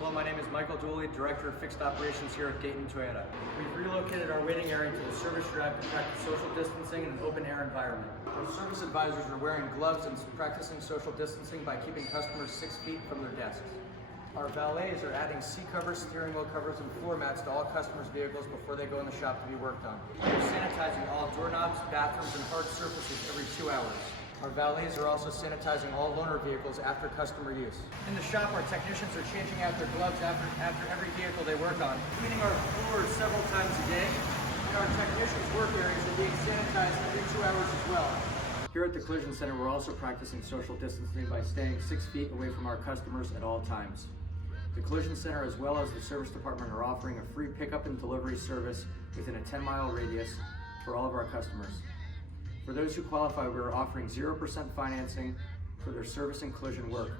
Hello, my name is Michael Dooley, Director of Fixed Operations here at Dayton Toyota. We've relocated our waiting area to the service drive to practice social distancing in an open-air environment. Our service advisors are wearing gloves and practicing social distancing by keeping customers 6 feet from their desks. Our valets are adding seat covers, steering wheel covers, and floor mats to all customers' vehicles before they go in the shop to be worked on. We're sanitizing all doorknobs, bathrooms, and hard surfaces every 2 hours. Our valets are also sanitizing all loaner vehicles after customer use. In the shop, our technicians are changing out their gloves after every vehicle they work on, cleaning our floors several times a day, and our technicians' work areas are being sanitized every 2 hours as well. Here at the Collision Center, we're also practicing social distancing by staying 6 feet away from our customers at all times. The Collision Center, as well as the service department, are offering a free pickup and delivery service within a 10-mile radius for all of our customers. For those who qualify, we are offering 0% financing for their service and collision work.